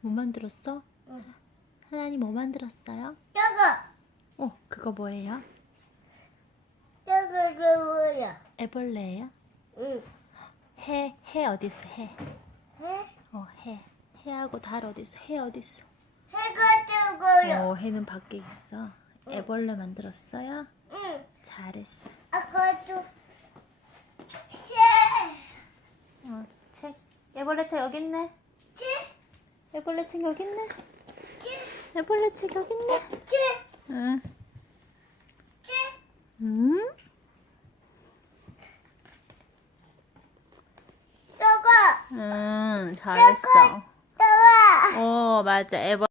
뭐 만들었어? 응. 하나님 뭐 만들었어요? 저거 어, 그거 뭐예요? 저거 저거야. 애벌레예요? 응. 해, 해 어디 있어? 해. 해? 어, 해. 해하고 달 어디 있어? 해 어디 있어? 해가 저거야. 어, 해는 밖에 있어. 애벌레 만들었어요? 응. 잘했어. 아까도 새. 어, 책. 애벌레 책 여기 있네. 새. 애벌레 책 여기 있네. 새. 애벌레 책 여기 있네. 새. 응. 새. 음? 저거 응, 잘했어. 저거. 어, 맞아. 애벌